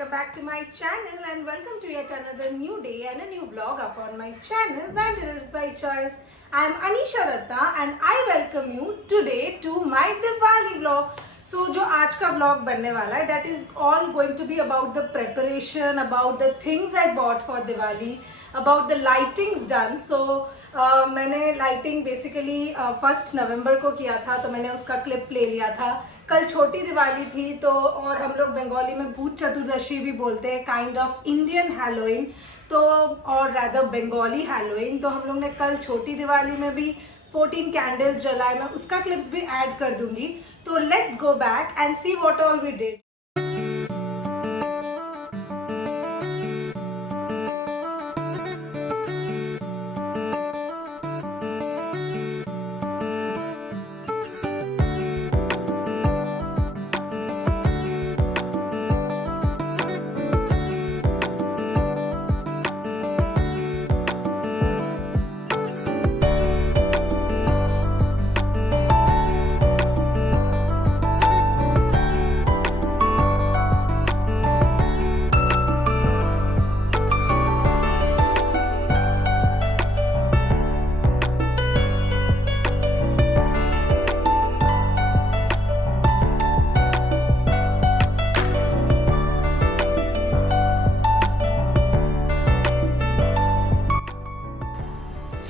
welcome back to my channel and welcome to yet another new day and a new vlog up on my channel Wanderers by Choice. I am Anisha Ratta and I welcome you today to my Diwali vlog. So जो आज का vlog बनने वाला है that is all going to be about the preparation, about the things I bought for Diwali, about the lightings done. So मैंने lighting basically 1st November को किया था तो मैंने उसका clip ले लिया था. कल छोटी दिवाली थी तो और हम लोग बंगाली में भूत चतुर्दशी भी बोलते हैं, काइंड ऑफ इंडियन हैलोइन तो और रादर बंगाली हैलोइन. तो हम लोग ने कल छोटी दिवाली में भी 14 कैंडल्स जलाए. मैं उसका क्लिप्स भी ऐड कर दूंगी. तो let's go back and see what all we did.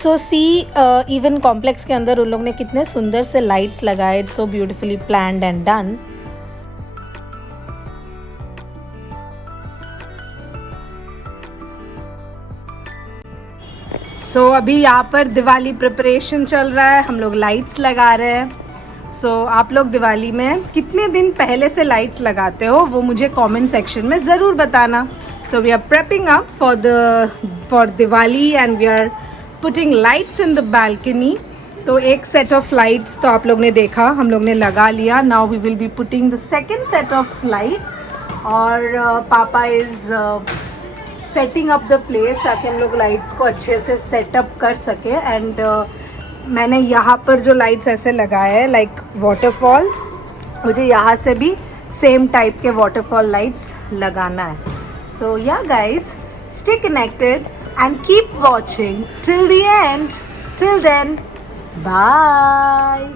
So see even complex के अंदर उन लोग ने कितने सुंदर से लाइट्स लगाए. It's so beautifully planned and done. So अभी यहाँ पर दिवाली प्रिपरेशन चल रहा है. हम लोग लाइट्स लगा रहे हैं. सो आप लोग दिवाली में कितने दिन पहले से लाइट्स लगाते हो वो मुझे कमेंट सेक्शन में ज़रूर बताना. So we are prepping up for Diwali and we are putting lights in the balcony. तो एक सेट ऑफ लाइट्स तो आप लोग ने देखा हम लोग ने लगा लिया. Now we will be putting the second set of lights और पापा is setting up the place ताकि हम लोग लाइट्स को अच्छे से सेटअप कर सके. एंड मैंने यहाँ पर जो लाइट्स ऐसे लगाए हैं लाइक वाटरफॉल, मुझे यहाँ से भी सेम टाइप के वाटरफॉल लाइट्स लगाना है. सो yeah guys, stay connected and keep watching till the end. Till then, bye.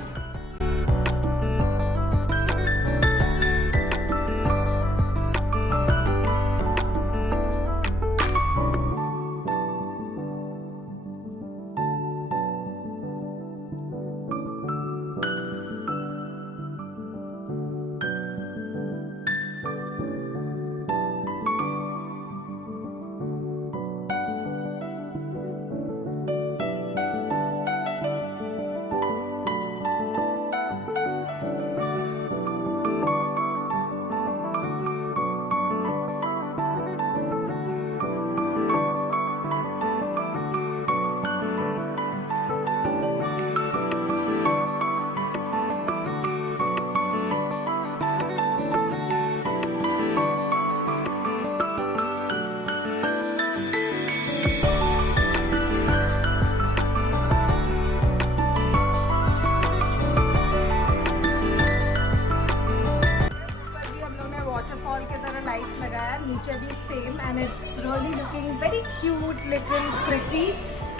Lights लगाया नीचे भी same and it's really looking very cute little pretty.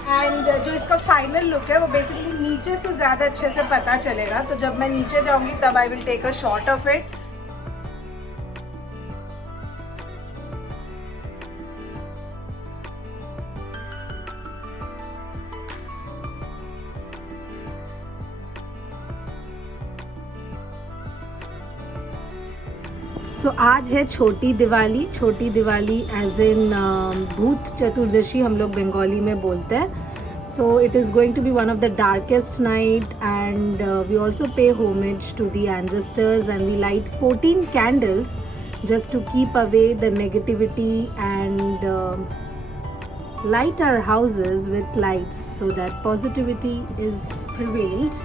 And जो इसका फाइनल लुक है वो बेसिकली नीचे से ज़्यादा अच्छे से पता चलेगा. तो जब मैं नीचे जाऊंगी तब I will take a shot of it. So आज है छोटी दिवाली. छोटी दिवाली एज इन भूत चतुर्दशी हम लोग बंगाली में बोलते हैं. So it is going to be one of the darkest night and we also pay homage to the ancestors and we light 14 candles just to keep away the negativity and light our houses with lights so that positivity is prevailed.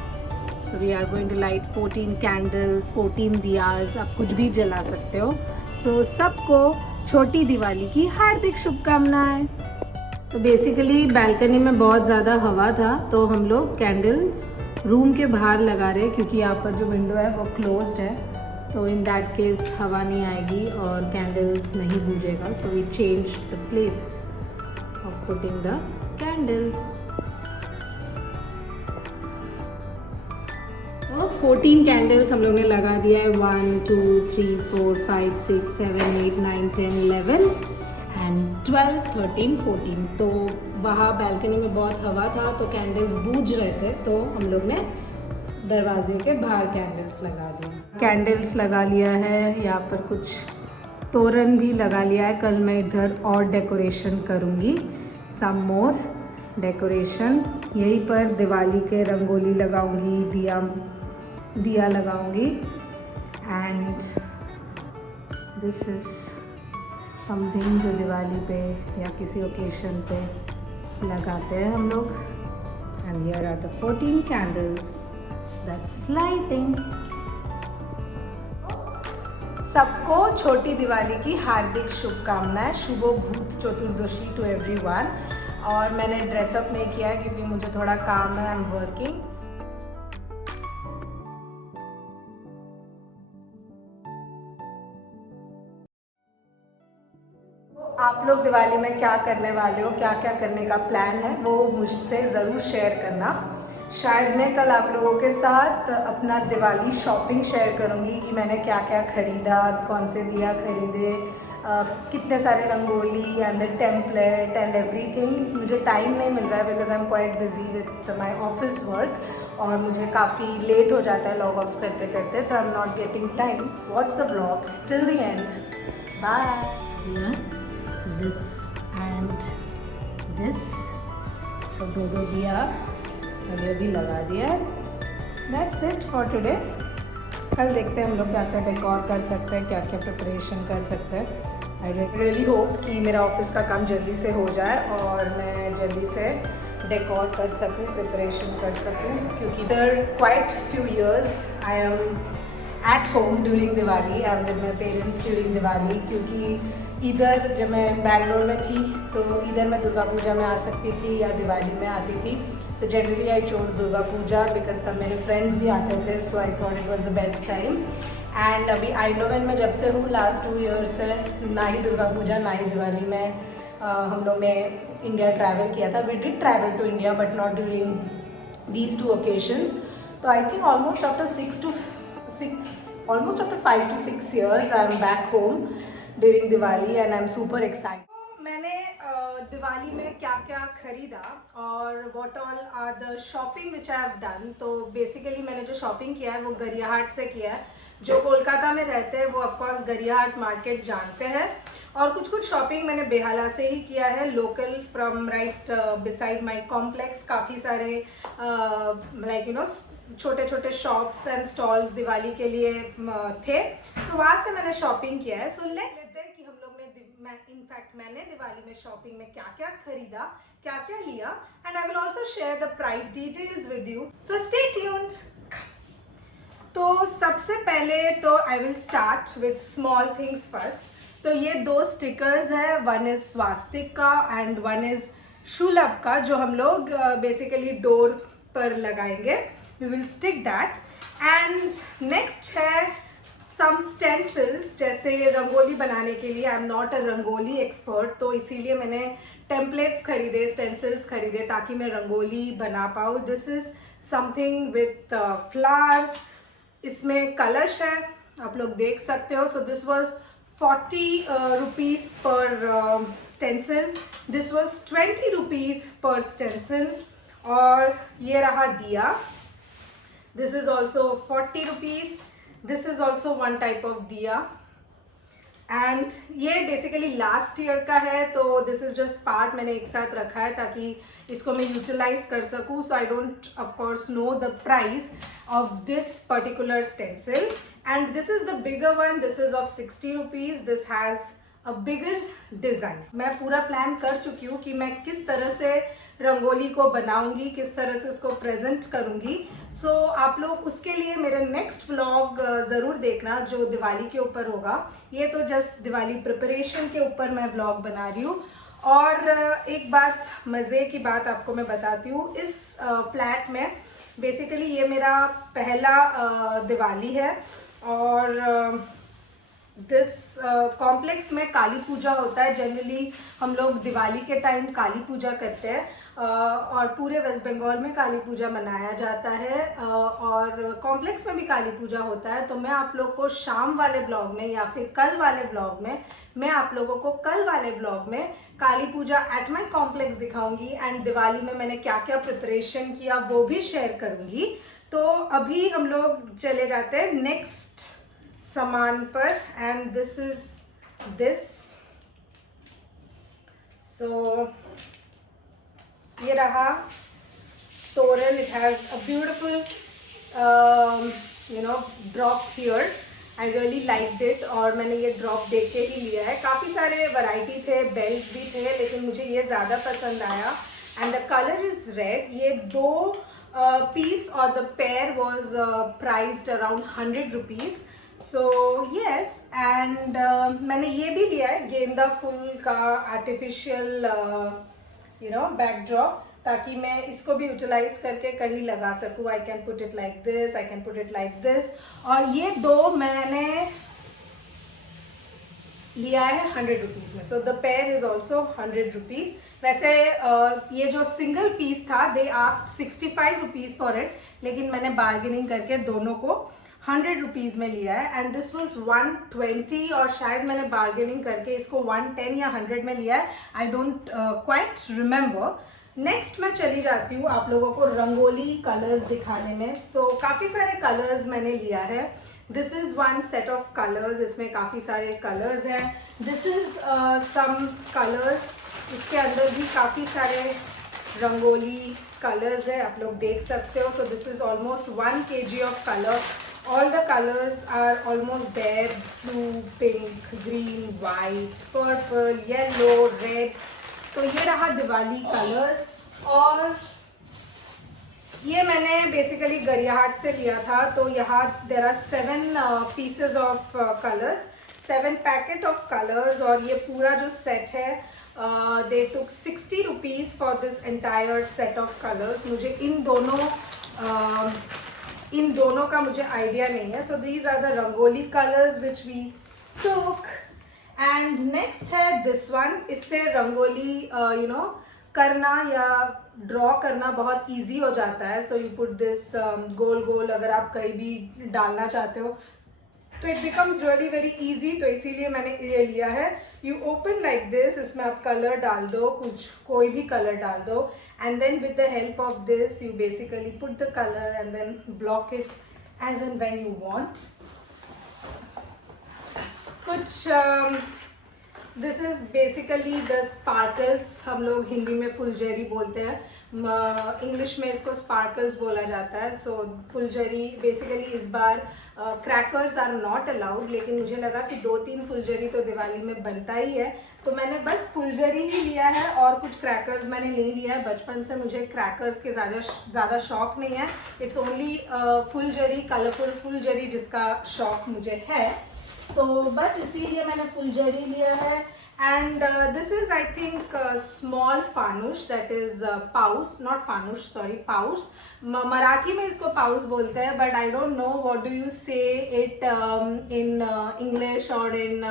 So we are going to light 14 candles, 14 diyas. आप कुछ भी जला सकते हो. So सबको छोटी दिवाली की हार्दिक शुभकामनाएं. तो बेसिकली बालकनी में बहुत ज़्यादा हवा था तो हम लोग कैंडल्स रूम के बाहर लगा रहे हैं क्योंकि यहाँ पर जो विंडो है वो क्लोज्ड है. तो इन दैट केस हवा नहीं आएगी और कैंडल कैंडल्स नहीं बूझेगा, so we change the place of putting the candles. तो 14 कैंडल्स हम लोग ने लगा दिया है, 1 2 3 4 5 6 7 8 9 10 11 एंड 12 13 14। तो वहाँ बालकनी में बहुत हवा था तो कैंडल्स बूझ रहे थे, तो हम लोग ने दरवाजे के बाहर कैंडल्स लगा दिया। कैंडल्स लगा लिया है, यहाँ पर कुछ तोरण भी लगा लिया है। कल मैं इधर और डेकोरेशन करूँगी, सम मोर डेकोरेशन। यहीं पर दिवाली के रंगोली लगाऊंगी, दिया लगाऊंगी। एंड दिस इज़ समथिंग जो दिवाली पे या किसी ओकेशन पे लगाते हैं हम लोग। And here are the 14 candles that's lighting. सबको छोटी दिवाली की हार्दिक शुभकामनाएं, शुभोभूत चतुर्दशी टू एवरीवन। और मैंने ड्रेसअप नहीं किया है क्योंकि मुझे थोड़ा काम है, आई एम वर्किंग। आप लोग दिवाली में क्या करने वाले हो, क्या क्या करने का प्लान है, वो मुझसे ज़रूर शेयर करना। शायद मैं कल आप लोगों के साथ अपना दिवाली शॉपिंग शेयर करूँगी कि मैंने क्या क्या ख़रीदा, कौन से दिया ख़रीदे, कितने सारे rangoli and the template and everything. मुझे टाइम नहीं मिल रहा है because I am quite busy with my office work और मुझे काफ़ी लेट हो जाता है लॉग ऑफ करते करते, तो I am not getting time. Watch the blog till the end. Bye. This and this, so दो दिया अभी लगा दिया। That's it for today. कल देखते हैं हम लोग क्या क्या डेकोर कर सकते हैं, क्या क्या प्रिपरेशन कर सकते हैं। आई रियली होप कि मेरा ऑफिस का काम जल्दी से हो जाए और मैं जल्दी से डेकोर कर सकूँ, प्रिपरेशन कर सकूँ, क्योंकि दर quite few years I am at home during Diwali, I am with my parents during Diwali. क्योंकि इधर जब मैं बैंगलोर में थी तो इधर मैं दुर्गा पूजा में आ सकती थी या दिवाली में आती थी, तो generally I chose Durga Puja because तब मेरे फ्रेंड्स भी आते थे, so I thought it was the best time. And अभी आइंडोवन में जब से हूँ लास्ट 2 ईयर्स से, ना ही दुर्गा पूजा ना ही दिवाली में हम लोग ने इंडिया ट्रैवल किया था। We did travel to India but not during these 2 occasions. तो I think almost after 5 to 6 years I am back home during Diwali and I am super excited. मैंने दिवाली में क्या क्या खरीदा और what all are the shopping which I have done. तो basically मैंने जो शॉपिंग किया है वो गरियाहाट से किया है। जो कोलकाता में रहते हैं वो ऑफकोर्स गरियाहाट मार्केट जानते हैं। और कुछ शॉपिंग मैंने बेहाला से ही किया है, local from right beside my complex. काफ़ी सारे लाइक यू नो छोटे छोटे शॉप्स एंड स्टॉल्स दिवाली के लिए थे, तो वहाँ से मैंने शॉपिंग किया है। सो लेट्स कि हम लोग ने इनफैक्ट मैंने दिवाली में शॉपिंग में क्या क्या खरीदा, क्या क्या लिया, and I will also share the price details with you, so stay tuned. तो सबसे पहले तो I will start with small things first. तो ये 2 स्टिकर्स है, वन इज स्वास्तिक का एंड वन इज शुलभ का, जो हम लोग बेसिकली डोर पर लगाएंगे। We will stick that. And next है सम स्टेंसिल्स, जैसे रंगोली बनाने के लिए। I am not a rangoli expert, तो इसीलिए मैंने टेम्पलेट्स खरीदे, स्टेंसिल्स खरीदे ताकि मैं रंगोली बना पाऊँ। This is something with flowers, इसमें कलश है, आप लोग देख सकते हो। So this was 40 rupees per stencil, this was 20 rupees per stencil। और ये रहा दिया, this is also 40 rupees, this is also one type of दिया। एंड ये बेसिकली लास्ट ईयर का है, तो दिस इज जस्ट पार्ट मैंने एक साथ रखा है ताकि इसको मैं यूटिलाइज कर सकूँ। So I don't of course know the price of this particular stencil, and this is the bigger one, this is of 60 rupees, this has a bigger design। मैं पूरा प्लान कर चुकी हूँ कि मैं किस तरह से रंगोली को बनाऊंगी, किस तरह से उसको प्रेजेंट करूंगी। सो आप लोग उसके लिए मेरा नेक्स्ट व्लॉग ज़रूर देखना जो दिवाली के ऊपर होगा। ये तो जस्ट दिवाली प्रिपरेशन के ऊपर मैं व्लॉग बना रही हूँ। और एक बात, मज़े की बात आपको मैं बताती हूँ, इस फ्लैट में बेसिकली ये मेरा पहला दिवाली है और दिस कॉम्प्लेक्स में काली पूजा होता है। जनरली हम लोग दिवाली के टाइम काली पूजा करते हैं और पूरे वेस्ट बंगाल में काली पूजा मनाया जाता है और कॉम्प्लेक्स में भी काली पूजा होता है। तो मैं आप लोग को शाम वाले ब्लॉग में या फिर कल वाले ब्लॉग में मैं आप लोगों को कल वाले ब्लॉग में काली पूजा एट माई कॉम्प्लेक्स दिखाऊंगी एंड दिवाली में मैंने क्या क्या प्रिपरेशन किया वो भी शेयर करूंगी। तो अभी हम लोग चले जाते हैं नेक्स्ट सामान पर एंड दिस इज दिस। सो ये रहा तोरण। It has a beautiful drop here. I really liked it और मैंने ये ड्रॉप देख के ही लिया है। काफ़ी सारे वैरायटी थे, बेल्स भी थे, लेकिन मुझे ये ज़्यादा पसंद आया and the colour is red. ये 2 पीस और the pair was priced around 100 rupees. So yes and मैंने ये भी लिया है गेंदा फूल का आर्टिफिशियल बैकड्रॉप, ताकि मैं इसको भी यूटिलाइज करके कहीं लगा सकूँ। I can put it like this, I can put it like this. और ये 2 मैंने लिया है 100 रुपीज़ में। So the pair is also 100 rupees. वैसे ये जो सिंगल पीस था they asked 65 rupees for it, लेकिन मैंने बार्गेनिंग करके दोनों को 100 रुपीज़ में लिया है एंड दिस वॉज 120 और शायद मैंने बार्गेनिंग करके इसको 110 या 100 में लिया है। I don't quite remember. Next मैं चली जाती हूँ आप लोगों को रंगोली कलर्स दिखाने में। तो काफ़ी सारे कलर्स मैंने लिया है। This is one set of colours, इसमें काफ़ी सारे कलर्स हैं। दिस इज़ सम कलर्स, इसके अंदर भी काफ़ी सारे रंगोली कलर्स है, आप लोग देख सकते हो। So this is almost 1 kg of colour. All the colors are almost there: blue, pink, green, white, purple, yellow, red. तो ये रहा दिवाली कलर्स और ये मैंने बेसिकली गरियाहाट से लिया था। तो यहाँ there are 7 pieces of colours, 7 packet of colours और ये पूरा जो सेट है they took 60 rupees for this entire set of colours. मुझे इन दोनों का मुझे आइडिया नहीं है। So these are the rangoli colours which we took and next है दिस वन। इससे रंगोली करना या ड्रॉ करना बहुत इजी हो जाता है। सो यू पुट दिस गोल गोल, अगर आप कहीं भी डालना चाहते हो तो it becomes really very easy. तो इसीलिए मैंने ये लिया है। यू ओपन लाइक दिस, इसमें आप कलर डाल दो, कोई भी कलर डाल दो and then with the help of this you basically put the colour and then block it as and when you want. This is basically the sparkles, हम लोग हिंदी में फुलझड़ी बोलते हैं, इंग्लिश में इसको स्पार्कल्स बोला जाता है। सो फुलझड़ी बेसिकली इस बार क्रैकर्स आर नॉट अलाउड, लेकिन मुझे लगा कि 2-3 फुलझड़ी तो दिवाली में बनता ही है, तो मैंने बस फुलझड़ी ही लिया है और कुछ क्रैकर्स मैंने नहीं लिया है। बचपन से मुझे क्रैकर्स के ज़्यादा शौक नहीं है। इट्स ओनली फुलझड़ी, कलरफुल फुलझड़ी जिसका शौक मुझे है, तो बस इसीलिए मैंने फुलझड़ी लिया है। And this is I think small फानुश, दैट इज पाउस, नॉट फानुश, सॉरी पाउस। मराठी में इसको पाउस बोलते हैं, but I don't know what do you say it in English और इन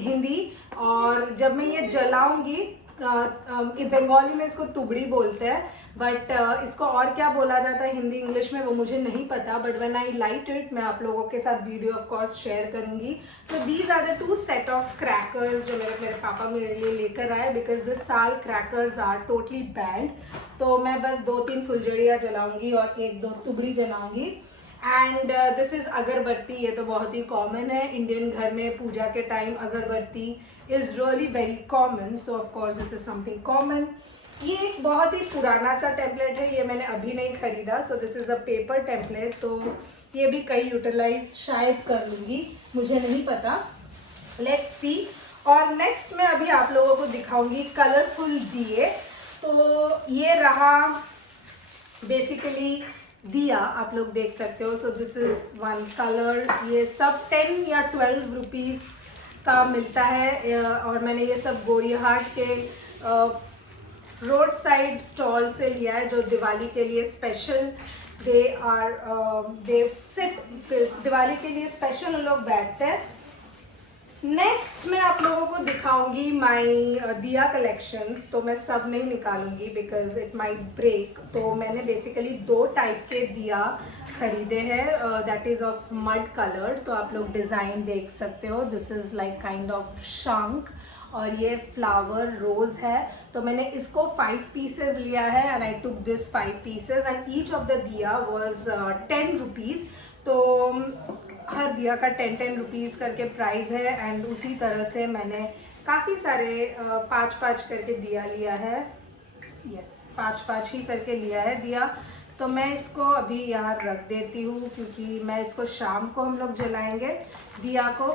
हिंदी। और जब मैं ये जलाऊंगी, बंगाली में इसको तुबड़ी बोलते हैं, बट इसको और क्या बोला जाता है हिंदी इंग्लिश में वो मुझे नहीं पता। But when I light it मैं आप लोगों के साथ वीडियो ऑफ कोर्स शेयर करूंगी। तो these are the 2 set of crackers जो मेरे पापा मेरे लिए लेकर आए, बिकॉज दिस साल क्रैकर्स आर टोटली बैंड। तो मैं बस 2-3 फुलझड़ियाँ जलाऊंगी और 1-2 तुबड़ी जलाऊंगी। And this is agarbatti. ये तो बहुत ही कॉमन है इंडियन घर में, पूजा के टाइम अगरबत्ती is really very common. So of course this is something common. ये एक बहुत ही पुराना सा टेम्पलेट है, ये मैंने अभी नहीं खरीदा। So this is a paper template, तो ये भी कहीं यूटिलाइज शायद कर लूँगी, मुझे नहीं पता, लेट्स सी। और नेक्स्ट मैं अभी आप लोगों को दिखाऊंगी कलरफुल दिए। तो ये रहा बेसिकली दिया, आप लोग देख सकते हो। So this is 1 colour. ये सब 10 या 12 रुपीज़ का मिलता है और मैंने ये सब गोरियाहाट के रोड साइड स्टॉल से लिया है, जो दिवाली के लिए स्पेशल दे सिट, दिवाली के लिए स्पेशल लोग बैठते हैं नेक्स्ट मैं आप लोगों को दिखाऊंगी माई दिया कलेक्शंस। तो मैं सब नहीं निकालूंगी बिकॉज इट माइट ब्रेक। तो मैंने बेसिकली 2 टाइप के दिया खरीदे हैं, that is of mud coloured. तो आप लोग डिज़ाइन देख सकते हो, this is like kind of शंख, और ये फ्लावर रोज है। तो मैंने इसको 5 पीसेज लिया है and I took this 5 pieces and each of the दिया वॉज 10 रुपीज़। तो हर दिया का 10 रुपीज़ करके प्राइस है। एंड उसी तरह से मैंने काफ़ी सारे 5-5 करके दिया लिया है। यस, 5-5 ही करके लिया है दिया। तो मैं इसको अभी यहाँ रख देती हूँ क्योंकि मैं इसको शाम को हम लोग जलाएंगे दिया को।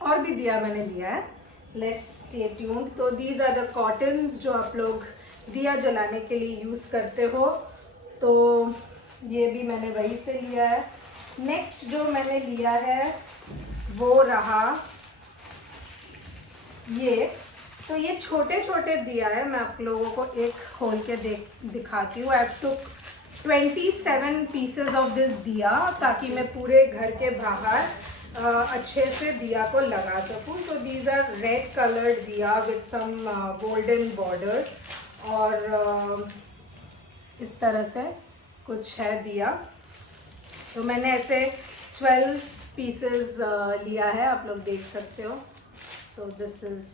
और भी दिया मैंने लिया है, लेट्स स्टे ट्यून्ड। तो दीज आर द कॉटन्स जो आप लोग दिया जलाने के लिए यूज़ करते हो। तो ये भी मैंने वहीं से लिया है। नेक्स्ट जो मैंने लिया है वो रहा ये। तो ये छोटे छोटे दिया है, मैं आप लोगों को एक खोल के दिखाती हूँ। आई टुक 27 पीसेज ऑफ दिस दिया ताकि मैं पूरे घर के बाहर अच्छे से दिया को लगा सकूं। तो दीज आर रेड कलर्ड दिया विद सम गोल्डन बॉर्डर, और इस तरह से कुछ है दिया। तो मैंने ऐसे 12 पीसेस लिया है, आप लोग देख सकते हो। So this is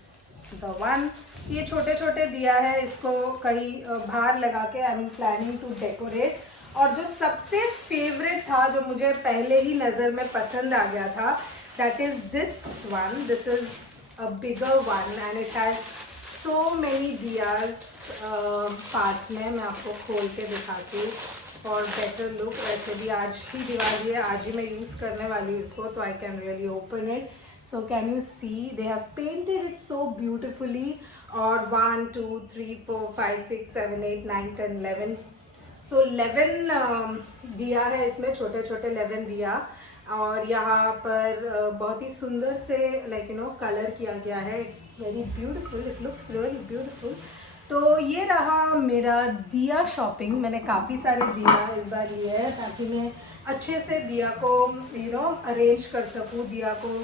the one. ये छोटे छोटे दिया है, इसको कहीं बाहर लगा के I am planning to decorate. और जो सबसे फेवरेट था, जो मुझे पहले ही नज़र में पसंद आ गया था, that is this one. This is a bigger one and it has so many diyas पास में। मैं आपको खोल के दिखाती हूँ फॉर बेटर लुक। वैसे भी आज ही दिवाली है, आज ही मैं यूज़ करने वाली हूँ इसको, तो I can really open it. So can you see they have painted it so beautifully? और 1 2 3 4 5 6 7 8 9 10 11, so 11 दिया है इसमें, छोटे छोटे 11 दिया। और यहाँ पर बहुत ही सुंदर से लाइक यू नो कलर किया गया है। It's very beautiful, it looks really beautiful. तो ये रहा मेरा दिया शॉपिंग। मैंने काफ़ी सारे दिया इस बार लिए हैं ताकि मैं अच्छे से दिया को यू नो अरेंज कर सकूँ, दिया को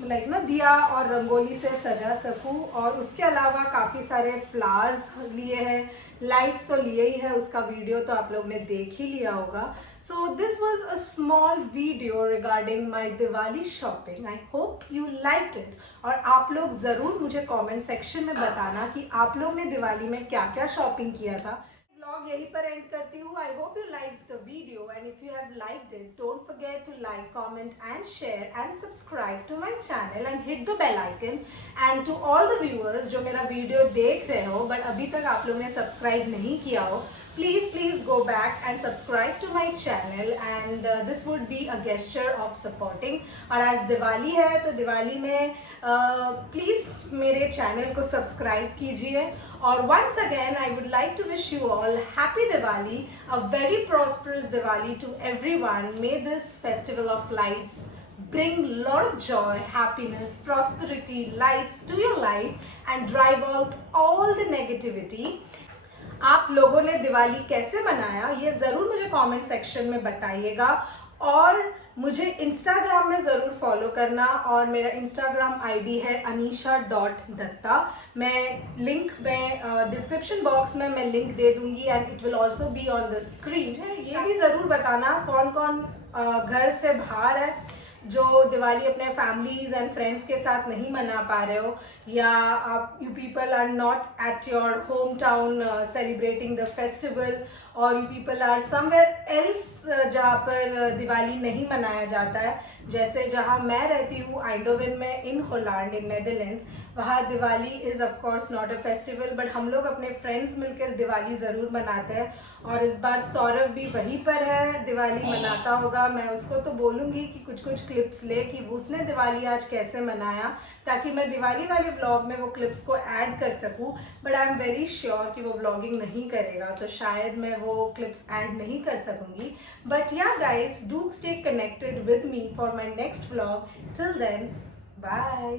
लाइक ना दिया और रंगोली से सजा सकूं। और उसके अलावा काफ़ी सारे फ्लावर्स लिए हैं, लाइट्स तो लिए ही है, उसका वीडियो तो आप लोग ने देख ही लिया होगा। So this was a small video regarding my Diwali shopping. I hope you liked it. और आप लोग ज़रूर मुझे कमेंट सेक्शन में बताना कि आप लोग ने दिवाली में क्या क्या शॉपिंग किया था। व्लॉग यहीं पर एंड करती हूँ। I hope you liked the video and if you have liked it don't forget to like, comment and share and subscribe to my channel and hit the bell icon. And to all the viewers जो मेरा video देख रहे हो but अभी तक आप लोग ने सब्सक्राइब नहीं किया हो, please go back and subscribe to my channel and this would be a gesture of supporting। और आज दिवाली है तो दिवाली में प्लीज़ मेरे चैनल को सब्सक्राइब कीजिए। और once again I would like to wish you all happy Diwali, a very prosperous Diwali to everyone। May this festival of lights bring lot of joy, happiness, prosperity, lights to your life and drive out all the negativity। आप लोगों ने दिवाली कैसे मनाया ये ज़रूर मुझे comment section में बताइएगा। और मुझे इंस्टाग्राम में ज़रूर फॉलो करना, और मेरा इंस्टाग्राम आईडी है anisha.datta। मैं लिंक में डिस्क्रिप्शन बॉक्स में मैं लिंक दे दूंगी and it will also be on the screen. ये भी ज़रूर बताना कौन कौन घर से बाहर है, जो दिवाली अपने फैमिलीज एंड फ्रेंड्स के साथ नहीं मना पा रहे हो, या आप you people are not at your home town celebrating the festival, और you people are somewhere else जहाँ पर दिवाली नहीं मनाया जाता है। जैसे जहाँ मैं रहती हूँ आइंडोवन में इन होलैंड इन नेदरलैंड्स, वहाँ Diwali is of course not a festival but हम लोग अपने फ्रेंड्स मिलकर दिवाली ज़रूर मनाते हैं। और इस बार सौरभ भी वहीं पर है, दिवाली मनाता होगा। मैं उसको तो बोलूँगी कि कुछ कुछ क्लिप्स ले कि उसने दिवाली आज कैसे मनाया, ताकि मैं दिवाली वाले व्लॉग में वो क्लिप्स को ऐड कर सकूं। But I am very sure कि वो व्लॉगिंग नहीं करेगा, तो शायद मैं वो क्लिप्स ऐड नहीं कर सकूंगी। But yeah guys, do stay connected with me for my next vlog. Till then, bye.